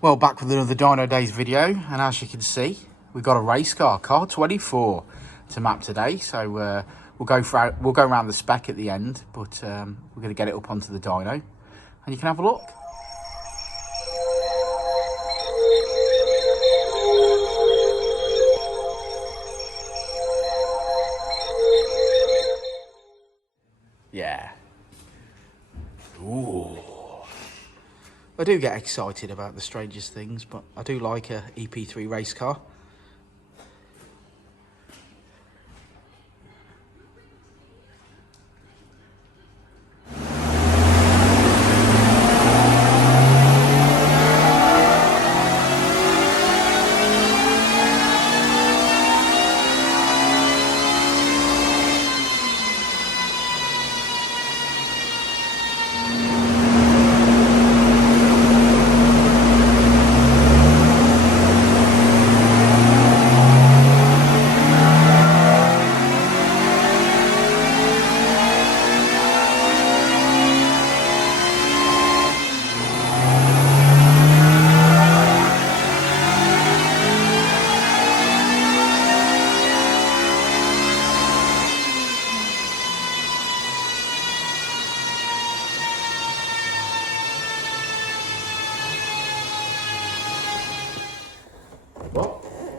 Well, back with another Dynodaze video, and as you can see, we've got a race car 24 to map today. So we'll go around the spec at the end, but we're going to get it up onto the dyno, and you can have a look. Yeah. Ooh. I do get excited about the strangest things, but I do like a EP3 race car.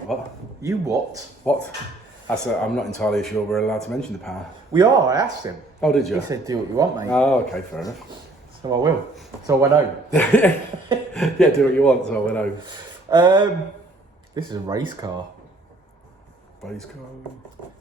What? You what? What? I'm not entirely sure we're allowed to mention the power. We are, I asked him. Oh, did you? He said, do what you want, mate. Oh, okay, fair enough. So I will. So I went home. Yeah, do what you want, so I went home. This is a race car. Race car. I'm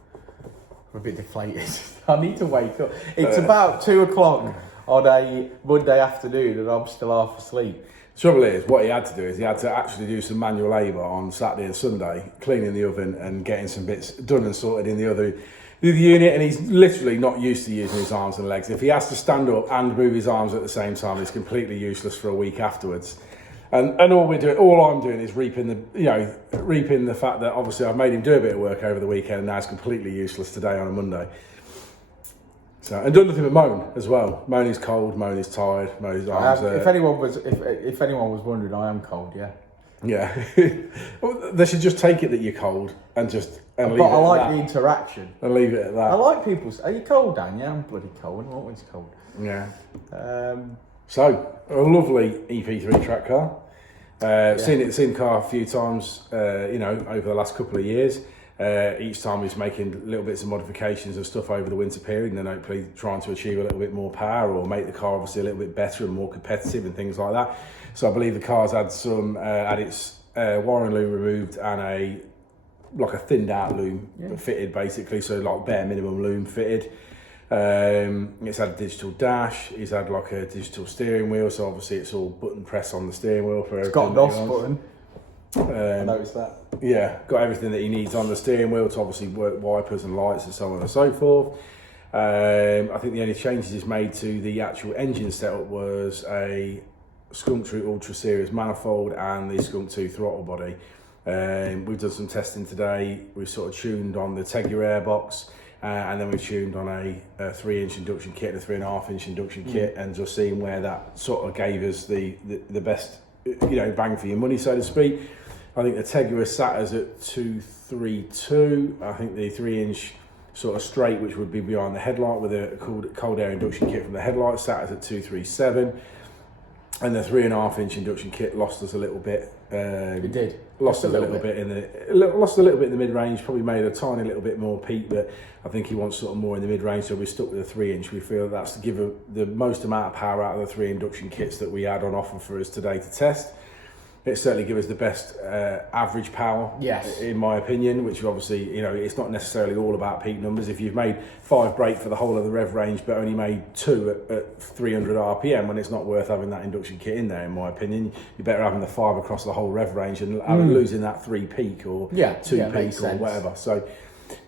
a bit deflated. I need to wake up. It's about 2 o'clock on a Monday afternoon and I'm still half asleep. The trouble is, what he had to do is he had to actually do some manual labour on Saturday and Sunday, cleaning the oven and getting some bits done and sorted in the other unit, and he's literally not used to using his arms and legs. If he has to stand up and move his arms at the same time, it's completely useless for a week afterwards. And all I'm doing is reaping the fact that obviously I've made him do a bit of work over the weekend, and now it's completely useless today on a Monday. So, and done nothing but moan as well. Moan is cold, moan is tired, moan is arms. If anyone was wondering, I am cold. Yeah. Yeah. Well, they should just take it that you're cold and just leave it. But I like at the that. interaction. And leave it at that. I like people. Are you cold, Dan? Yeah, I'm bloody cold. I'm always cold. Yeah. So a lovely EP3 track car. Seen the car a few times. Over the last couple of years. Each time he's making little bits of modifications and stuff over the winter period, and then hopefully trying to achieve a little bit more power or make the car obviously a little bit better and more competitive and things like that. So I believe the car's had its wiring loom removed and a thinned out loom fitted basically, so like bare minimum loom fitted. It's had a digital dash. He's had like a digital steering wheel, so obviously it's all button press on the steering wheel for everything. It's got a DOS button. I noticed that. Yeah, got everything that he needs on the steering wheel to obviously work wipers and lights and so on and so forth. I think the only changes he's made to the actual engine setup was a Skunk True Ultra Series manifold and the Skunk 2 throttle body. We've done some testing today. We've sort of tuned on the TypeR airbox, and then we've tuned on a 3-inch induction kit and a 3.5-inch induction kit, and just seeing where that sort of gave us the best bang for your money, so to speak. I think the TypeR sat us at 232. I think the 3-inch sort of straight, which would be behind the headlight with a cold air induction kit from the headlight, sat us at 237. And the 3.5-inch induction kit lost us a little bit. It did. Lost a little bit in the mid-range. Probably made a tiny little bit more peak, but I think he wants sort of more in the mid-range. So we stuck with a 3-inch. We feel that's to give the most amount of power out of the 3 induction kits that we had on offer for us today to test. It certainly gives us the best average power, yes, in my opinion, which obviously, it's not necessarily all about peak numbers. If you've made 5 brake for the whole of the rev range, but only made 2 at 300 RPM, when it's not worth having that induction kit in there, in my opinion. You're better having the 5 across the whole rev range and losing that 3 peak or 2 peak or whatever. So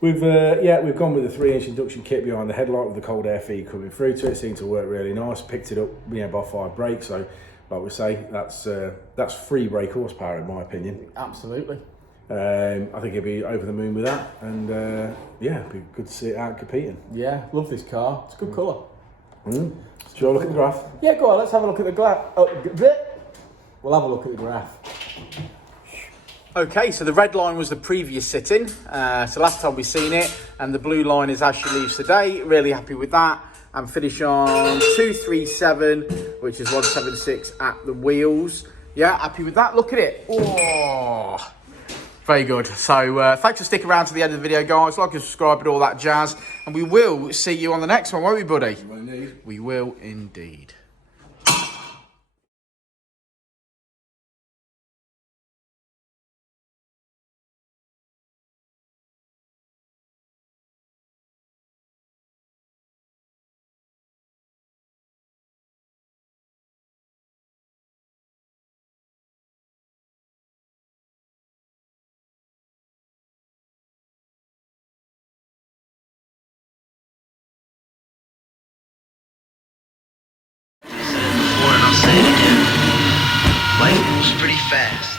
we've gone with the 3-inch induction kit behind the headlight with the cold air feed coming through to it. Seemed to work really nice. Picked it up, by 5 brakes. So, like we say, that's free brake horsepower in my opinion. Absolutely. I think he'll be over the moon with that, and it'd be good to see it out competing. Yeah, love this car. It's a good colour. Shall I look at the graph? Yeah, go on. Let's have a look at the graph. we'll have a look at the graph. Okay, so the red line was the previous sitting, so last time we seen it, and the blue line is as she leaves today. Really happy with that. And finish on 237, which is 176 at the wheels. Yeah, happy with that. Look at it. Oh, very good. So thanks for sticking around to the end of the video, guys. Like and subscribe and all that jazz. And we will see you on the next one, won't we, buddy? We will indeed. We will indeed. I'll say it again. Life moves pretty fast.